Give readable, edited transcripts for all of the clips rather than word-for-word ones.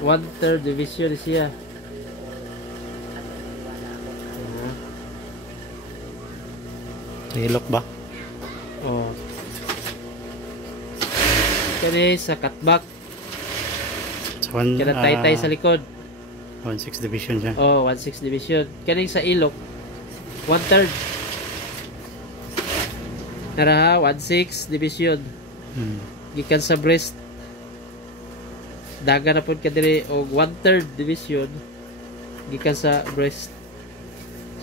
1/3 division siya. Hilok ba? Oh. Kani sa cutback. Sa one, Kaya tay-tay sa likod. 1/6 division siya. Oh, 1/6 division. Kani sa ilok 1/3. Nara 1/6 division. Gikan sa breast. Daga na pud ka diri og 1/3 division gikan sa breast.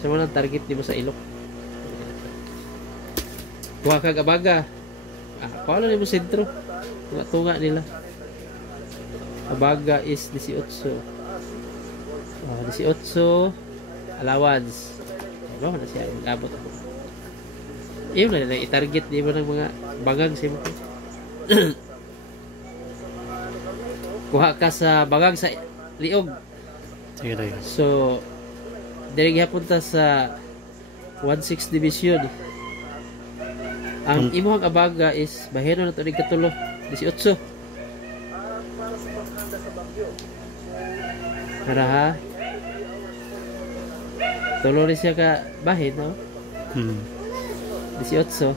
Sa mga target nimo sa ilok. Kuha ka abaga. Paano nimo sentro? Tunga nila. Abaga is 18. 18 allowance. Ano na siya mag-abot ako. Iyo na i-target di mo ng mga bangang sa mo. Kuha ka sa bangang sa liog. Sige tayo. So diri gihapunta sa 1/6 division. Ang imong abaga is bahero na to ni katulo 18. Para ha. Tulo rin siya ka bahin, no? 18.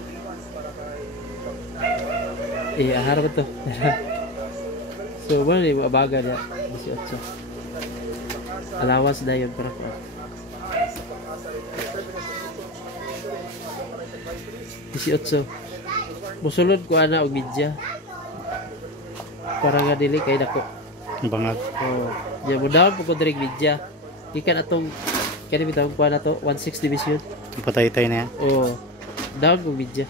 Ahar ba to? So, ano yung abaga niya? 18. Allowance na yun para ko. 18. Musulod ko ana og media. Para nga dili kay dako. Bangag. Oh, ya mo down po ko diri media. Gikan atong kani bitawon ko na to 1/6 division. Patay-tay na yan. Oh, down ko media.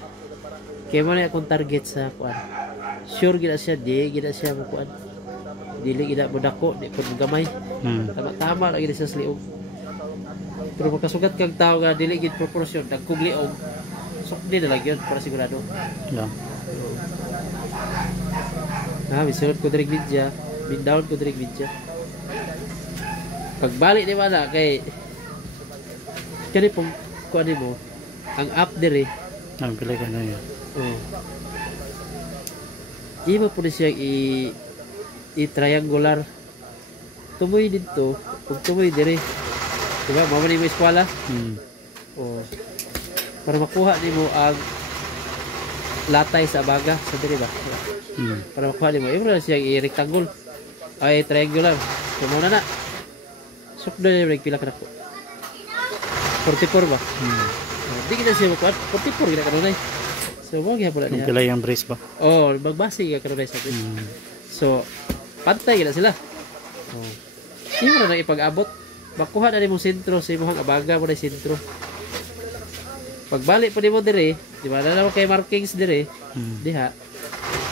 Kaya mo na akong target sa kuan. Sure gina siya, di gina siya mo kuan. Dili gina mo dako, di pud gamay. Tama-tama lagi sa liog. Pero makasugat kang tao nga dili gid proportion dagkog liog. Sukdi na lang yun para sigurado. Yeah. Misulot ko direk vidya, bin down ko direk vidya. Pagbalik ni mana kay kani pong kuan mo ang up dire. Ang pila ka na yun. Oh. Iba po siya i-triangular. Tumoy dito, kung tumoy dire. Diba, mama ni mo eskwela? Oh. Para makuha nimo ang latay sa abaga sa diri ba? Para makuha nimo imo na siya i-rectangle ay triangular. So mo na. Sukdo ni pila ka nako. 44 ba? Di kita siya makuha 44 gina kanunay. So mo gyapon niya. Pila yung brace ba? Oh, magbase ka kanunay sa brace. So pantay gina sila. Oh. Imo na ipag-abot. Makuha na nimo sentro sa imong abaga mo na sentro. Pagbalik po nimo dire, di ba na naman kay markings dire, diha.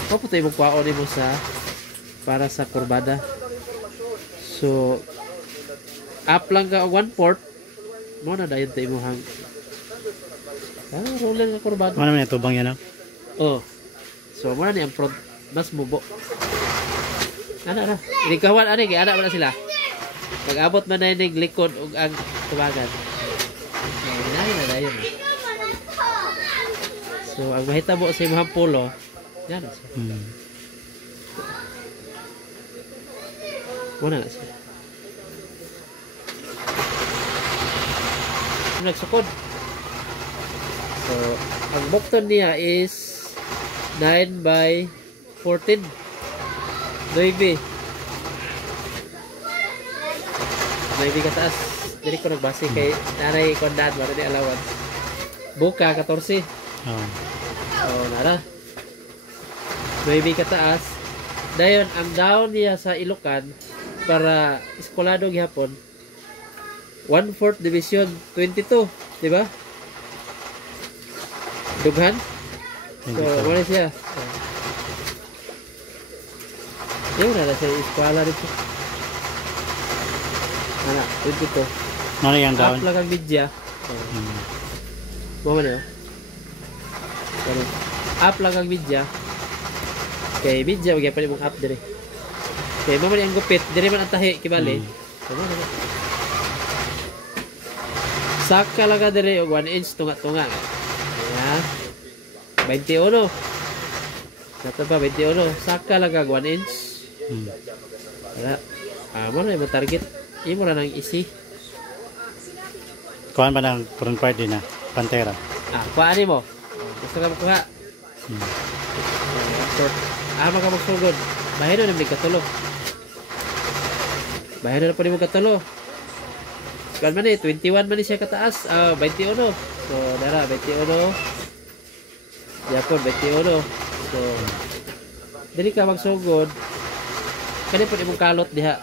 Paputoy mo kuhaon nimo sa para sa kurbada. So up lang ka og 1/4 mo na dayon ta imong roller nga kurbada. Ano man ito bang yan? Oh. So mo na ni ang front mas mubo. Ana. Ikawan ani kay ana man sila. Pag-abot man na yung likod ug ang tubagan. So dayon. So, ang mahitabo sa imong pulo, yan na siya. Muna nga siya. Nagsukod. So, ang bukton niya is 9/14. 9. 9 kataas. Dili ko nagbase kay nanay kondad, wala di allowance. Buka, 14. Oh, nara. 9 kataas. Dayon ang down niya sa Ilocan para eskolado gihapon 1/4 division 22, di ba? Dughan. So, wala siya. Yung na siya eskwela dito. Ana, 22. Ano yung down? Up lang ang media. Mo man up lang ang media. Kay media wag pa nimong up dire. Kay mo man ang gupit, dire man ang tahi kibali. Saka lang ka dire og 1 inch tunga-tunga. Ayan. 21. Nato ba 21? Saka lang ka 1 inch. Wala. Mo na yung target. Imo na nang isi. Kuhaan pa ng front part din na. Pantera. Kuhaan mo. Gusto ka makuha. Short. Ka magsugod. Bahay na namin katulo. Bahay na po ni mo katulo. Kuhaan man 21 man siya kataas. 21. So, dara, 21. Yapon, 21. So, dili ka magsugod. Kani po imong kalot diha.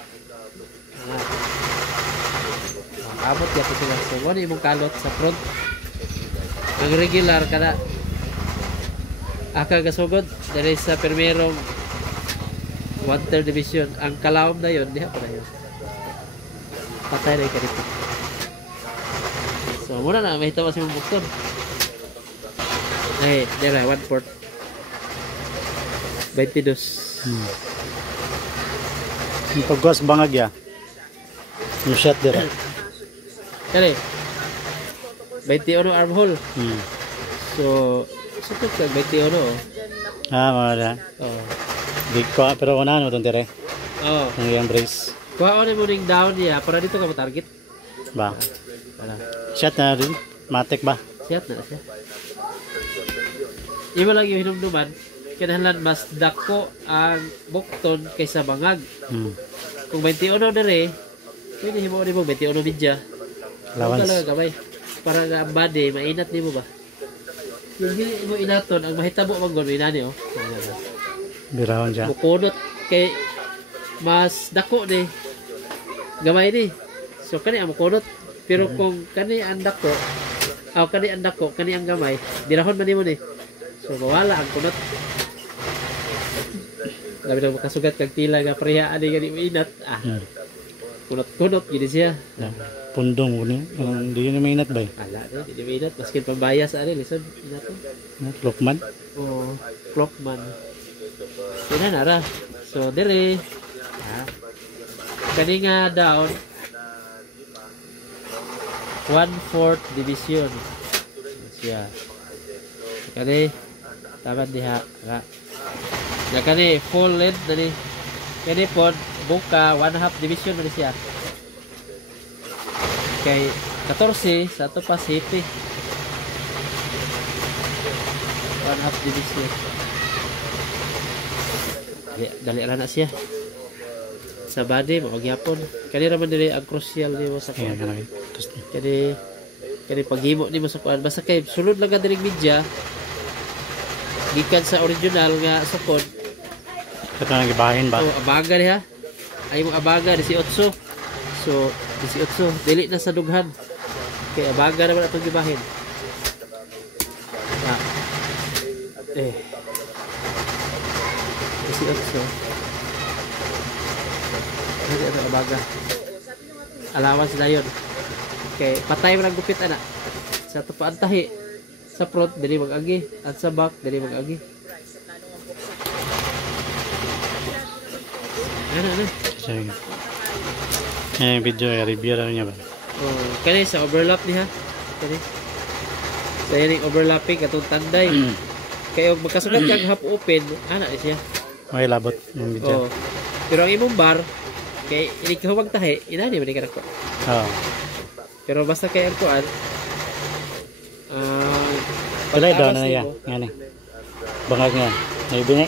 Abot ya sila. So, wala imong kalot sa front. Ang regular kada aka gasugod dari sa primerong 1/3 division. Ang kalawom na yon diha pa na yun. Patay na ka dito. So, muna na mahita mo si mong bukton. Dira 1/4. 22. Yung pagwas bangag ya. Yung shot dira. Kani 21 armhole. So, sukot ka 21. Mga Oh. big ko pero una no itong dire. Oh. Yung yung brace. Kuha mo ring down niya para dito ka mo-target. Ba? Wala. Shot na rin. Matik ba? Siyat na siya. Iba lang yung hinumduman. Kinahanglan mas dako ang bukton kaysa bangag. Kung 21 dire, pwede mo ni mo 21 bidya. Allowance. Talaga gamay. Para nga ang body, mainat ni mo ba? Yung hindi mo inaton, ang mahitabo maggon, inani oh. Birahon siya. Mukunot kay mas dako ni. Gamay ni. So kani ang mukunot. Pero kung kani ang dako, kani ang dako, kani ang gamay, dirahon man nimo ni. So mawala ang kunot. Labi na makasugat kag tila nga pareha ani gani mainat. Kunot-kunot gini siya. Pundong ko niya. Hindi yun mainat ba? Ala, di mainat. Maskin pambayas ani lisod inaton. Lokman? Oh, clockman. Ina nara. So dire. Kani nga down 1/4 division. Siya. Kani taban diha. Ya kani full length dali. Kani pod buka 1/2 division man siya. Kay 14 sa ato pa city. 1/2 division. Dali ra na siya. Sa body mo gyapon. Kani ra man diri ang crucial nimo sa kuan. Kani paghimo nimo sa kuan basta kay sulod lang ka diri media. Gikan sa original nga sukod. Ito nang ibahin ba? Abaga diha. Ay mo abaga 18. So 18 dili na sa dughan. Kay abaga naman atong gibahin. 18. Hindi ito abaga. Allowance na yun. Okay, patay mo lang gupit ana. Sa tupaan tahi. Sa front, dili mag-agi. At sa back, dili mag-agi. Ano. Sige. Yung video, review lang niya ba? Oh, kani sa overlap niya. Kani. Sa yaning overlapping katong tanday. Kaya magkasugat kag half open, ana ni siya. Okay, labot yung video. Oh. Pero ang imong bar kay ini ka magtahi, inani man ni kanako. Oo. Pero basta kay ang kuan Wala daw na yan. Yan eh. Bangag nga. Naibingi.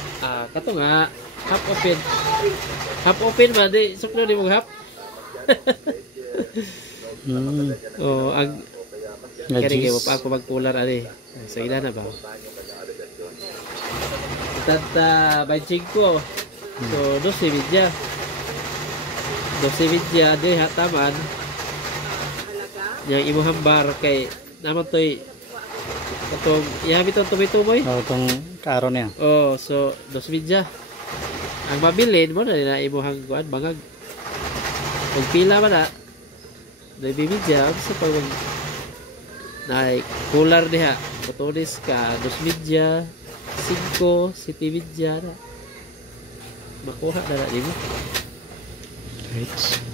Kato nga half open. Half open ba di sukno ni mong half. Oh, ang kaya mo pa ako magpular ani. Sa ila na ba? Tata benching ko. So 12 vidya. 12 vidya di hataman. Yang imo hambar kay naman toy katong ihabi tong tumoy-tumoy. Oo, itong kaaro niya. Oh, so 2 vidya. Ang mabilin mo na imo hangguan bangag. Pag pila man na dai bibidya sa pag naik kular diha. Botones ka 2 vidya, 5, city vidya na. Makuha na na nimo. Right.